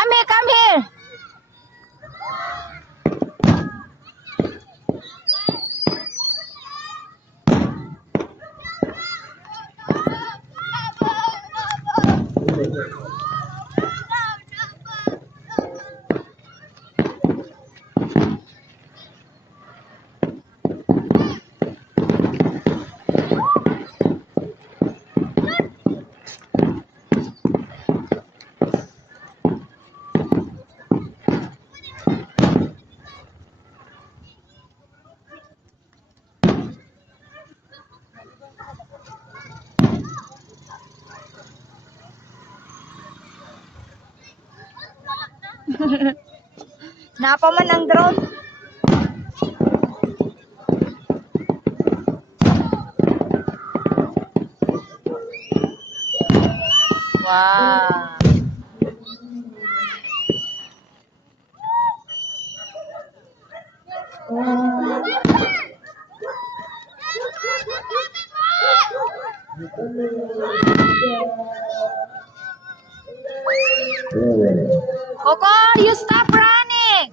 Ami, come here. Napa man ang drone? Wow. Coco, you stop running.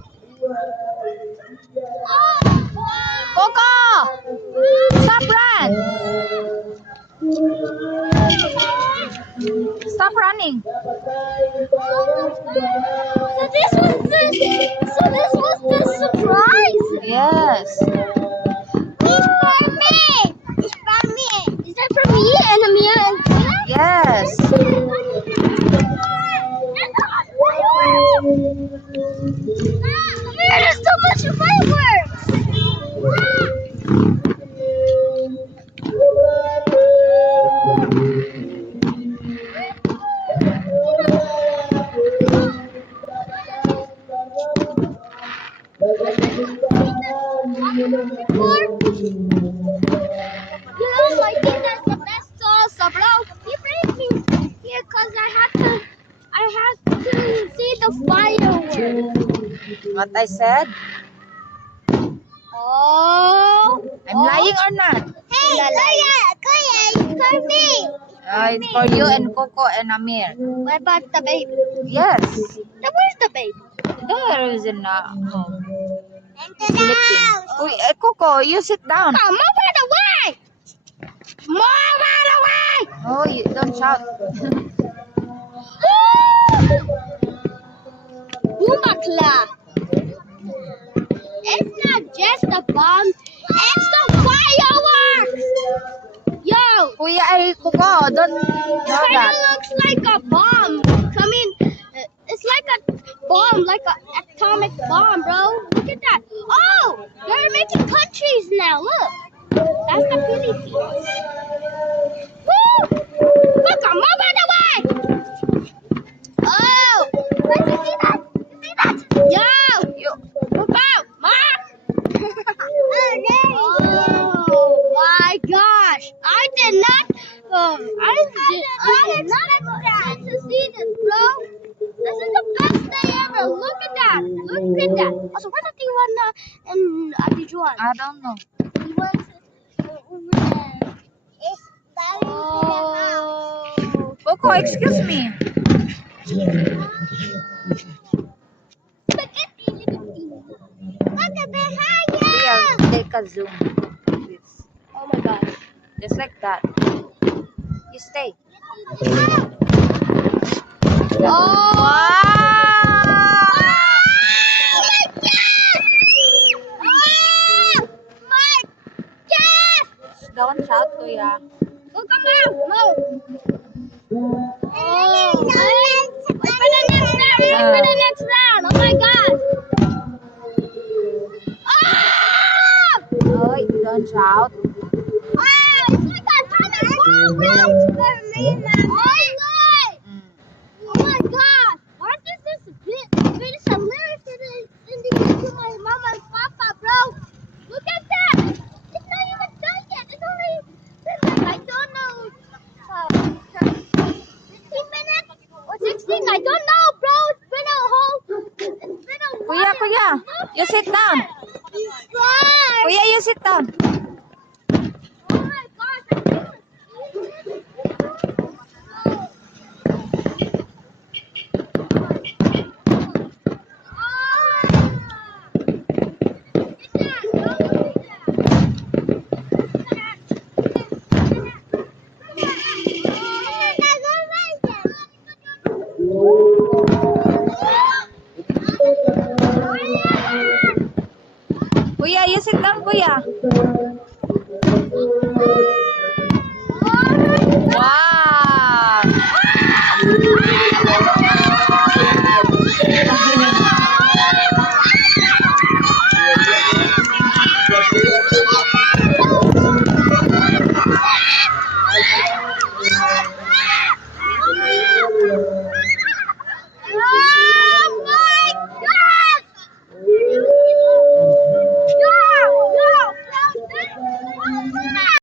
Coco, stop run. Stop running. So this was the surprise. Yes. It's for me. It's for me. Is that for me and Amir and Tina? Yes. Amir, there's so much fireworks. I think that's the best salsa, bro. You bring me here because I have to see the fireworks. What I said? Oh. I'm lying or not? Hey, Kuya, it's for me. It's for you and Coco and Amir. What about the baby? Yes. Then where's the baby? There is in home. Into the house. Coco, you sit down. Come, move out of the way. Move out of the way. Oh, you don't shout. Boomakla. It's not just a bomb. It's the fireworks. Yo. Kuya, ay, Coco, don't know Kind that. of looks like a bomb. I mean, it's like a bomb, like an atomic bomb, bro. Look at that. Oh, they're making countries now. Look, that's the Philippines. Woo! Look, I'm moving away. Oh, did you see that? You see that? Yo, you move out, Mom. Oh my gosh! I did not. I did not expect to see this, bro. This is the best day ever. Look at that. Look at that. Also, where's the Tijuana and Abidjan? I don't know. We went over there. It's oh. Coco, excuse me. Spaghetti, look at behind you. Here, take a zoom. Please. Oh my gosh. Just like that. You stay. Oh. Don't shout, Kuya. Oh, come on! No! Oh! Wait for the next round! Wait for the next round! Oh my god! Oh! Oh, don't shout. Oh! It's like a atomic bomb, bro! Oh, look! Oh my god! Why does this finish a lyric in to my mama and papa, bro? Look at that! It's not even done yet! It's only been like, I don't know, 15 minutes or 16? I don't know, bro! It's been a while. Kuya, you sit down. Kuya, you sit down. Oh my gosh, I can't see this. kuya.